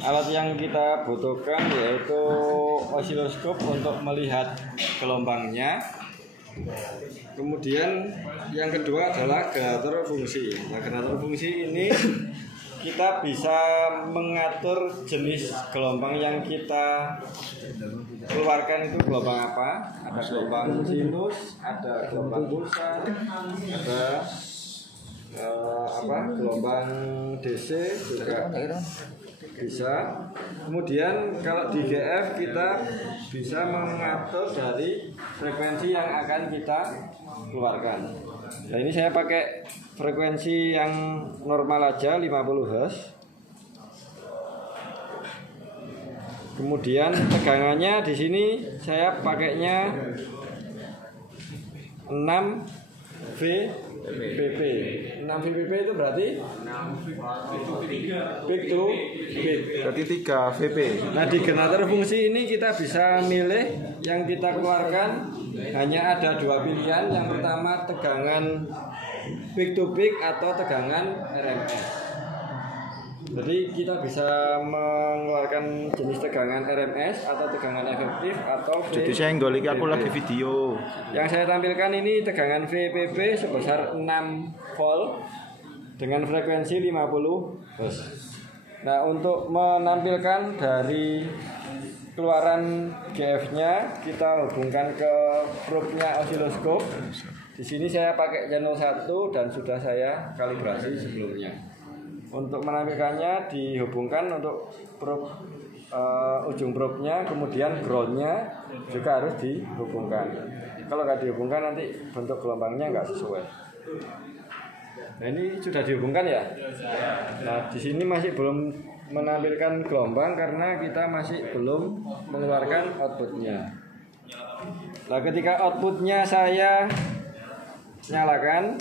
Alat yang kita butuhkan yaitu osiloskop untuk melihat gelombangnya. Kemudian yang kedua adalah generator fungsi. Nah, generator fungsi ini kita bisa mengatur jenis gelombang yang kita keluarkan itu gelombang apa. Ada gelombang sinus, ada gelombang pulsar, ada gelombang DC juga bisa. Kemudian kalau di GF kita bisa mengatur dari frekuensi yang akan kita keluarkan. Nah, ini saya pakai frekuensi yang normal aja 50 Hz. Kemudian tegangannya di sini saya pakainya 6 VPP. 6 VPP itu berarti peak to peak. Berarti 3 VP. Nah, di generator fungsi ini kita bisa milih yang kita keluarkan hanya ada dua pilihan. Yang pertama tegangan peak to peak atau tegangan RMS. Jadi kita bisa mengeluarkan jenis tegangan RMS atau tegangan efektif atau Jadi saya nggoleki aku lagi video. Yang saya tampilkan ini tegangan VPP sebesar 6 volt dengan frekuensi 50 Hz. Nah, untuk menampilkan dari keluaran GF-nya kita hubungkan ke probe-nya osiloskop. Di sini saya pakai channel 1 dan sudah saya kalibrasi sebelumnya. Untuk menampilkannya dihubungkan untuk probe ujung probe-nya, kemudian ground-nya juga harus dihubungkan. Kalau nggak dihubungkan nanti bentuk gelombangnya nggak sesuai. Nah, ini sudah dihubungkan ya. Nah, di sini masih belum menampilkan gelombang karena kita masih belum mengeluarkan outputnya. Nah, ketika outputnya saya nyalakan,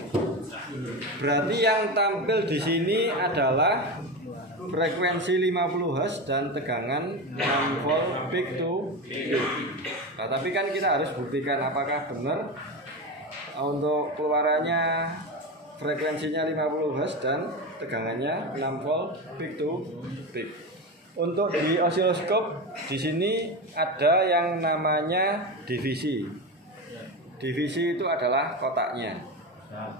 berarti yang tampil di sini adalah frekuensi 50 Hz dan tegangan 6 volt peak to peak. Nah, tapi kan kita harus buktikan apakah benar untuk keluarannya frekuensinya 50 Hz dan tegangannya 6 volt peak to peak. Untuk di osiloskop di sini ada yang namanya divisi. Divisi itu adalah kotaknya.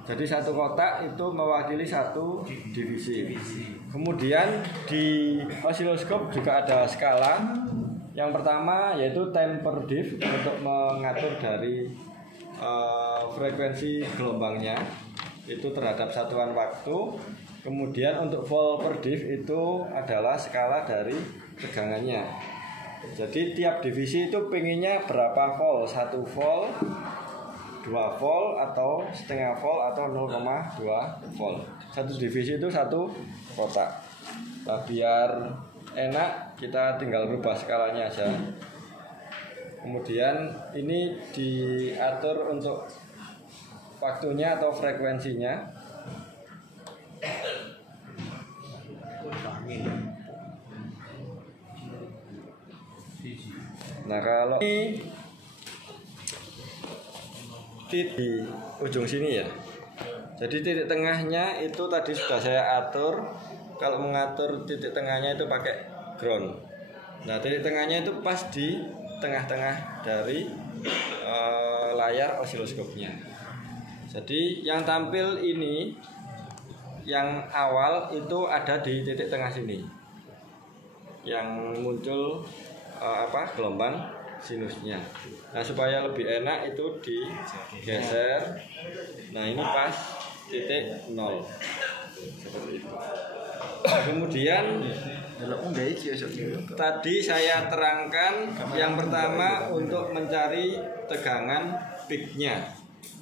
Jadi satu kotak itu mewakili satu divisi. Kemudian di osiloskop juga ada skala. Yang pertama yaitu time per div untuk mengatur dari frekuensi gelombangnya itu terhadap satuan waktu. Kemudian untuk volt per div itu adalah skala dari tegangannya. Jadi tiap divisi itu pengennya berapa volt, 1 volt, 2 volt atau setengah volt atau 0,2 volt. Satu divisi itu satu kotak. Nah, biar enak kita tinggal rubah skalanya aja. Kemudian ini diatur untuk waktunya atau frekuensinya. Nah, kalau ini titik di ujung sini ya. Jadi titik tengahnya itu tadi sudah saya atur. Kalau mengatur titik tengahnya itu pakai ground. Nah, titik tengahnya itu pas di tengah-tengah dari layar osiloskopnya. Jadi yang tampil ini yang awal itu ada di titik tengah sini. Yang muncul gelombang sinusnya. Nah, supaya lebih enak itu digeser. Nah, ini pas titik 0 seperti itu. Kemudian tadi saya terangkan yang pertama untuk mencari tegangan peaknya.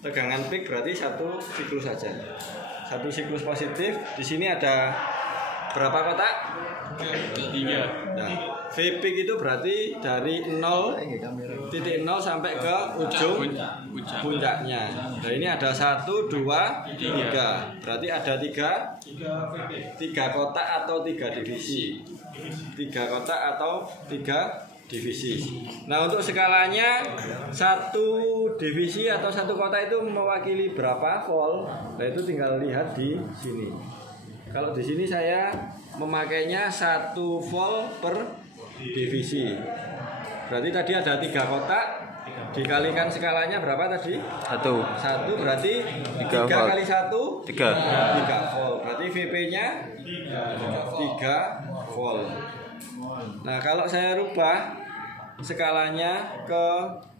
Tegangan peak berarti satu siklus saja. Satu siklus positif. Di sini ada berapa kotak? 3. Nah, V peak itu berarti dari 0.0 sampai ke ujung puncaknya. Nah, ini ada 1, 2, 3. Berarti ada 3 kotak atau 3 divisi. 3 kotak atau 3 divisi. Nah, untuk skalanya satu divisi atau satu kotak itu mewakili berapa volt. Nah, itu tinggal lihat di sini. Kalau di sini saya memakainya 1 volt per divisi. Berarti tadi ada 3 kotak, dikalikan skalanya berapa tadi? 1 berarti 3 kali 1 3 volt. Berarti VP-nya 3 volt. Nah, kalau saya rubah skalanya ke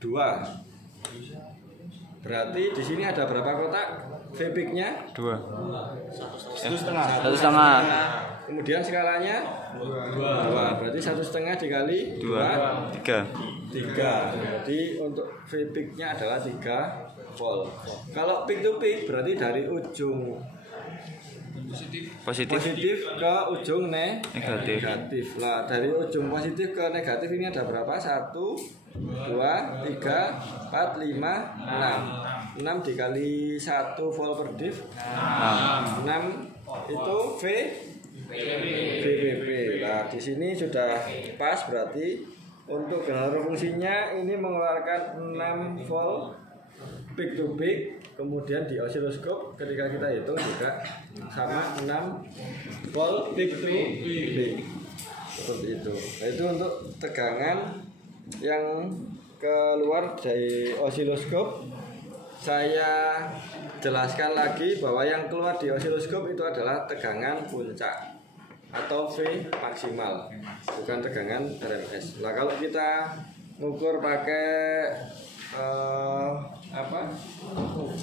2, berarti di sini ada berapa kotak? VP-nya 2. 1,5. Kemudian skalanya 2. Berarti 1,5 dikali 2 3. Jadi untuk V-peak-nya adalah 3 volt. Kalau peak to peak berarti dari ujung positif ke ujung negatif. Lah dari ujung positif ke negatif ini ada berapa? 1, 2, 3, 4, 5, 6. 6 dikali 1 volt per div 6 itu VPP. Nah, di sini sudah pas, berarti untuk generator fungsinya ini mengeluarkan 6 volt peak to peak. Kemudian di osiloskop ketika kita hitung juga sama 6 volt peak to peak. Seperti itu. Nah, itu untuk tegangan yang keluar dari osiloskop. Saya jelaskan lagi bahwa yang keluar di osiloskop itu adalah tegangan puncak atau V maksimal, bukan tegangan RMS. Nah, kalau kita ngukur pakai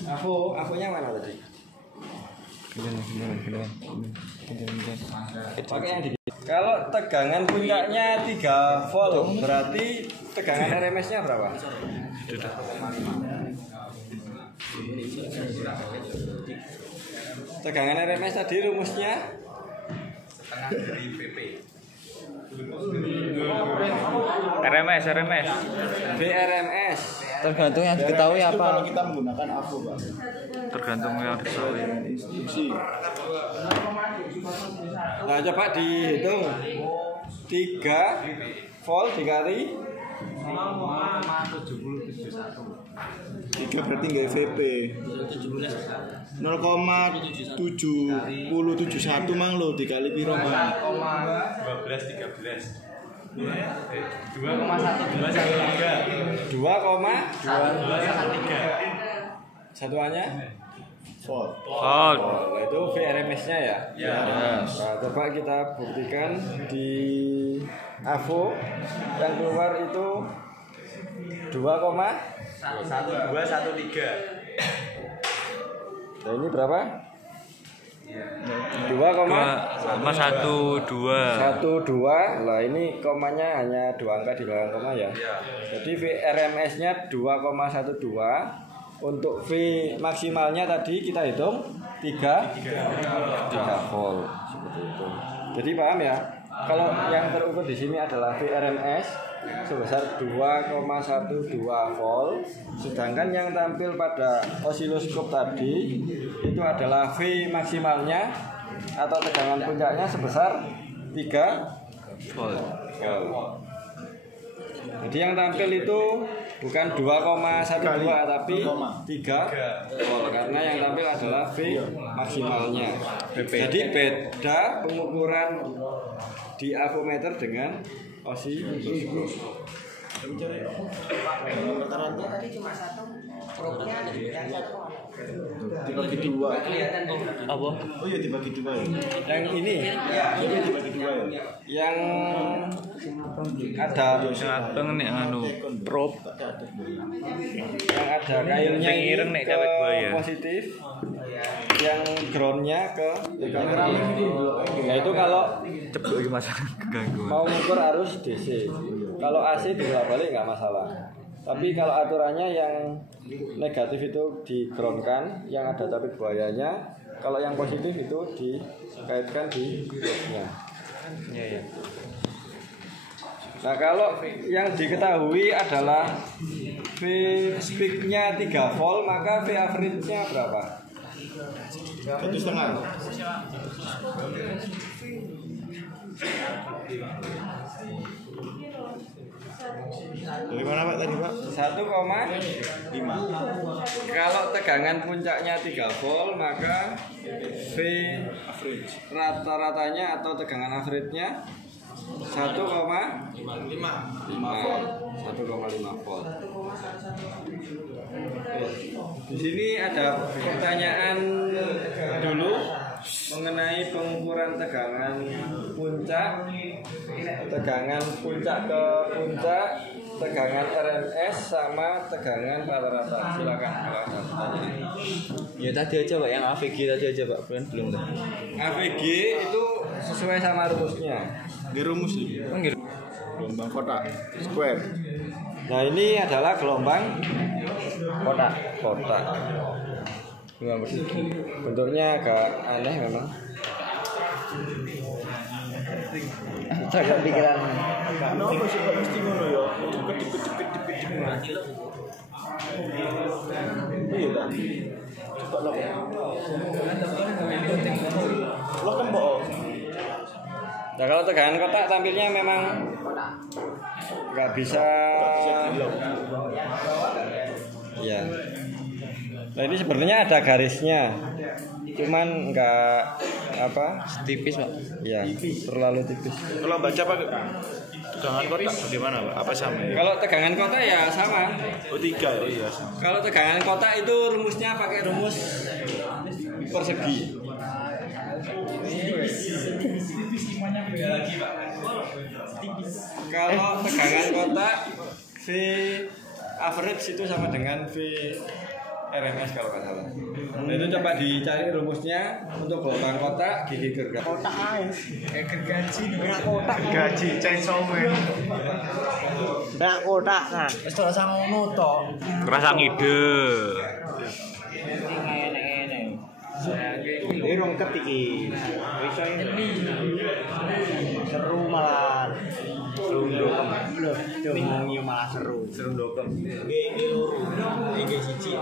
AVO-nya mana tadi? Pakai yang di. Kalau tegangan puncaknya 3 volt, berarti tegangan RMS-nya berapa? Tegangan RMS tadi rumusnya RMS. VRMS. Tergantung yang diketahui apa. Kalau kita menggunakan AVO, Pak. Tergantung yang diketahui. Instruksi. Nah, coba dihitung 3 volt dikali 3 berarti nggak VP 0,7071 mang lo dikali piro mang? 2,213 satuannya Volt. Nah, itu VRMS-nya ya. Nah, coba kita buktikan di AVO yang keluar itu 2,1213. Nah, ini berapa? 2,12. Lah ini komanya hanya 2 angka di belakang koma ya. Jadi VRMS-nya 2,12. Untuk V maksimalnya tadi kita hitung 3 volt seperti itu. Jadi paham ya? Kalau yang terukur di sini adalah VRMS sebesar 2,12 volt, sedangkan yang tampil pada osiloskop tadi itu adalah V maksimalnya atau tegangan puncaknya sebesar 3 volt. Jadi yang tampil itu bukan 2,12 tapi 3 volt karena yang tampil adalah V maksimalnya. Jadi beda pengukuran di avometer dengan osiloskop. Dibagi 2. Apa? Oh iya dibagi 2 ya. Yang ini Dibagi 2 ya. yang ada Abang nek anu probe yang ada kailnya ini ireng nek ke cewek buaya. positif, yang groundnya ke negatif. Nah itu kalau cepet iki masalah keganggu. mau ngukur arus DC, kalau AC dibolak-balik nggak masalah. Tapi kalau aturannya yang negatif itu di groundkan, yang ada tabir buayanya. Kalau yang positif itu dikaitkan di groundnya. Iya. Nah kalau yang diketahui adalah V peak-nya 3 volt, maka V average-nya berapa? 1,5. Dari mana Pak tadi Pak? 1,5. Kalau tegangan puncaknya 3 volt, maka V rata-ratanya atau tegangan average-nya 1,5 volt. 1,5 volt. Di sini ada pertanyaan dulu mengenai pengukuran tegangan puncak ke puncak, tegangan RMS sama tegangan rata-rata. Silakan kalau ada pertanyaan. Ya tadi aja Pak, yang AVG tadi aja Pak, belum. AVG itu sesuai sama rumusnya. Ini rumus nih. Gelombang kotak square. Nah ini adalah gelombang Kotak. Gelombang persegi. Bentuknya agak aneh memang. Agak pikiran. Kenapa sih Pak mesti ngono ya? Cepet. Iya Pak. Coba lo. Lo kan bohong. Nah kalau tegangan kotak tampilnya memang nggak bisa. Ya. Nah ini sebenarnya ada garisnya, cuman nggak Tipis Pak. ya terlalu tipis. Kalau baca Pak tegangan kotak bagaimana Pak? Apa sama ya? Kalau tegangan kotak ya sama. Oh 3 ya, oh iya sama. Kalau tegangan kotak itu rumusnya pakai rumus persegi. Kalau tegangan kotak V average itu sama dengan V RMS kalau nggak salah. Nah, itu coba dicari rumusnya untuk gelombang kotak gigi gergaji. Kotak aja. Gergaji Gaji chainsaw man. ndak kotak kan. Wis ora sang ngono to. Kerasa ngide. Ngene-ngene. Ini rong ketiki. Iso Seru malah. Seru ndokem. Lho, ngomongi malah seru. Seru ndokem. Ini loro. Ini siji.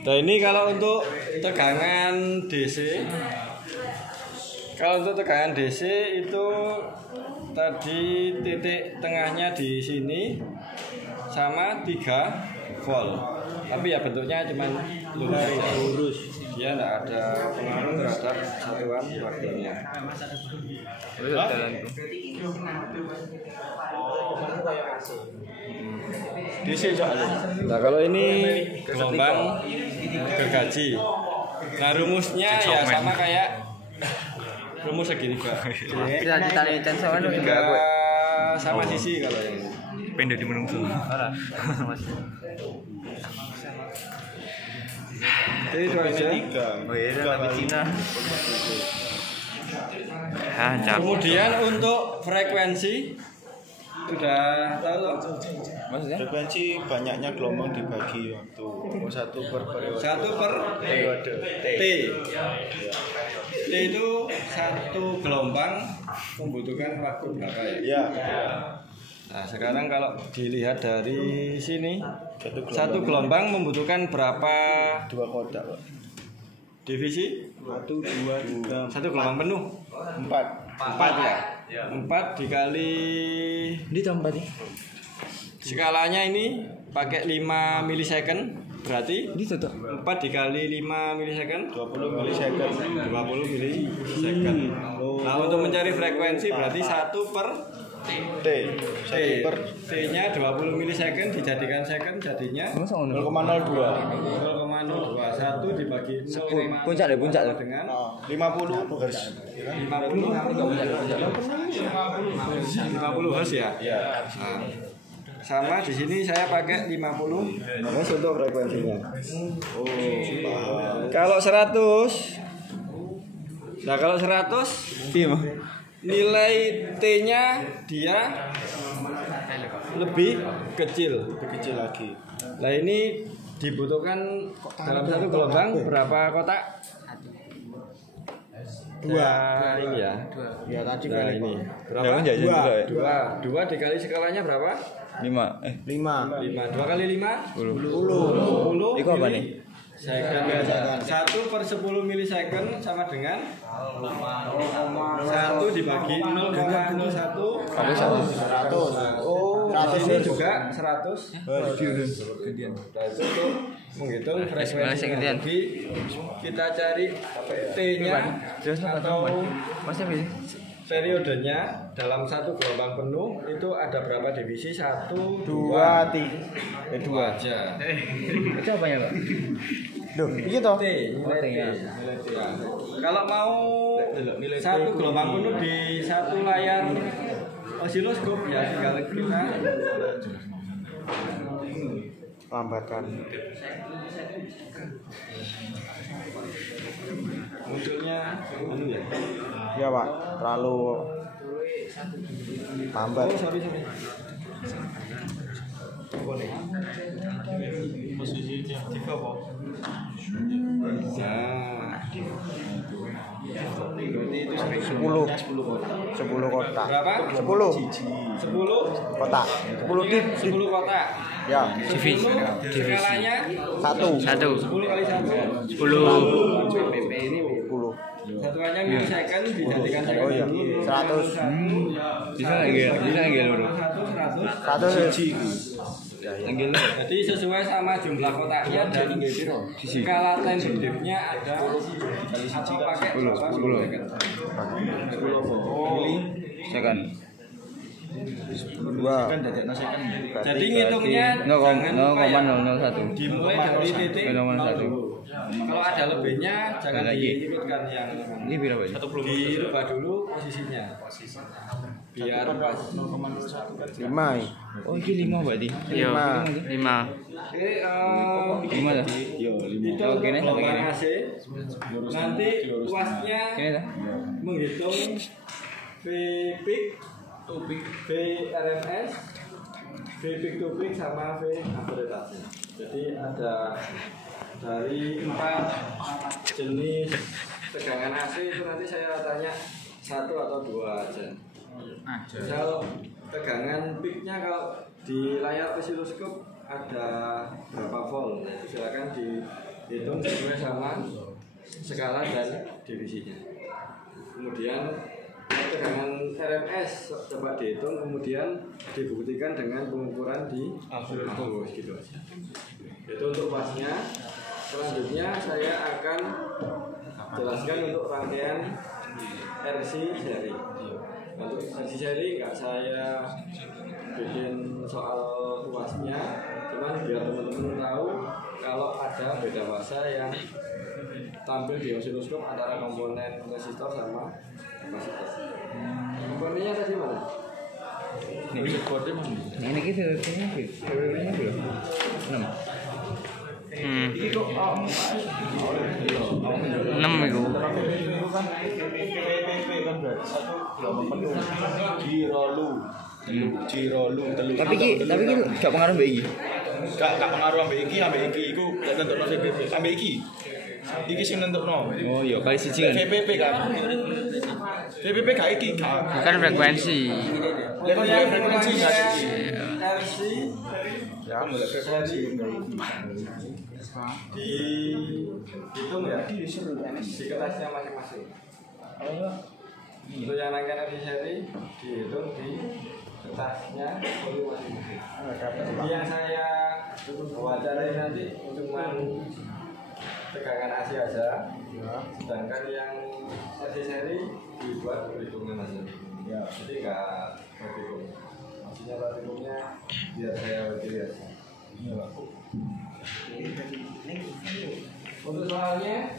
Nah ini kalau untuk tegangan DC, itu tadi titik tengahnya di sini sama 3 volt. Tapi ya bentuknya cuma lurus. Dia tidak ada pengaruh terhadap satuan waktunya. DC soalnya. Nah kalau ini gelombang gergaji. Nah rumusnya ya sama kayak rumus segitiga. Cita-citane Chansawan Juga sama sisi kalau yang ini. Pendo di menungso. Jadi itu aja. 3. Oh iya, tapi Cina. Hancur. Kemudian untuk frekuensi sudah tahu loh. Maksudnya? Frekuensi banyaknya gelombang dibagi waktu. Oh, 1 per periode. 1 per periode. T. T itu 1 gelombang membutuhkan waktu berapa ya? Ya. Nah sekarang kalau dilihat dari sini, Satu 1 gelombang membutuhkan berapa 2 kotak Pak. divisi? 1 2 3 1 gelombang penuh 4. 4 ya? 4 dikali Di tempat ini. skalanya ini pakai 5 milisecond, berarti Di tuh. 4 dikali 5 milisecond 20 milisecond. 20 milisecond. Nah untuk mencari frekuensi berarti 1 per T. T. 1 per T-nya 20 milisecond dijadikan second jadinya Masa ngono? 0,02. 0,021 dibagi 0,0 Puncak deh, puncak deh. dengan 50 Hz. 50 Hz ya? Ya. Nah, sama di sini saya pakai 50 Hz untuk frekuensinya. Oh, paham. Kalau 100, nah kalau 100 nilai T-nya dia lebih kecil. Lebih kecil lagi. Nah ini dibutuhkan dalam 1 gelombang berapa kotak? 2 ini ya. Ya tadi Nah kan ini berapa? Jangan jajan juga ya. 2 dikali skalanya berapa? 5. 5. 5. 2 kali 5? 10. 10. Iku apa nih? second. 1/10 milisecond sama dengan 1 dibagi 0,01 Kali 100. Oh, ini juga 100. Nah, itu untuk menghitung frekuensi. Jadi kita cari T-nya atau periodenya dalam satu gelombang penuh itu ada berapa divisi? 1, 2, 2 aja. Itu apanya, Pak? Duh, iya toh. T, nilai T. Kalau mau satu gelombang penuh di satu layar osiloskop ya tinggal kita Lambatkan. munculnya anu ya. Ya, Pak. Terlalu lambat. Oh, sorry. Posisinya tiga apa? Nah, berarti itu 10 kotak. berapa? 10 kotak. 10 tip. 10 kotak. Ya. Divisi. Skalanya 1. 1. 10 kali 1. 10. PP ini 10. satuannya milisecond dijadikan second. Oh iya. 100. Bisa nggak gel bro? 100. Jadi sesuai sama jumlah kotaknya dan skala tendensnya ada atau pakai berapa? 10 Second. 2. Jadi ngitungnya jangan lupa ya, 0,001. dimulai dari titik 0,1. Kalau ada lebihnya jangan diikutkan yang Ini berapa ya? dirubah dulu posisinya biar pas. 5. Oh, ini 5 berarti. Iya, 5. Oke, 5 dah. itu Oke, nih, gelombang oke. AC. Nanti luasnya Kene dah. menghitung V peak, V RMS, V peak to peak sama V average. Jadi ada dari 4 jenis tegangan AC itu nanti saya tanya 1 atau 2 aja. Misal tegangan peaknya kalau di layar osiloskop ada berapa volt, silakan dihitung sesuai sama skala dan divisinya. Kemudian tegangan RMS coba dihitung, kemudian dibuktikan dengan pengukuran di osiloskop gitu aja. Itu untuk pasnya. Selanjutnya saya akan jelaskan untuk rangkaian RC seri. Untuk RC seri nggak saya bikin soal luasnya, cuman biar teman-teman tahu kalau ada beda fasa yang tampil di osiloskop antara komponen resistor sama kapasitor. Komponennya tadi mana? Ini kita periodenya belum. 6. 6 itu. Jirolu telu. Tapi gak pengaruh mbak iki. Gak pengaruh ambek iki iku gak tentukno VPP. Ambek iki. Iki sing nentukno. Oh iya, kali siji kan. VPP kan. VPP gak iki. Bukan frekuensi. Frekuensi gak iki. RC Ya, mulai frekuensi. dihitung ya di kertasnya masing-masing. Untuk yang rangkaian RC seri dihitung di kertasnya masing-masing. Yang saya wawancarai nanti cuma tegangan AC aja, sedangkan yang RC seri dibuat perhitungan aja. Ya, jadi nggak perhitung. Maksudnya perhitungnya biar saya wakili aja. Untuk soalnya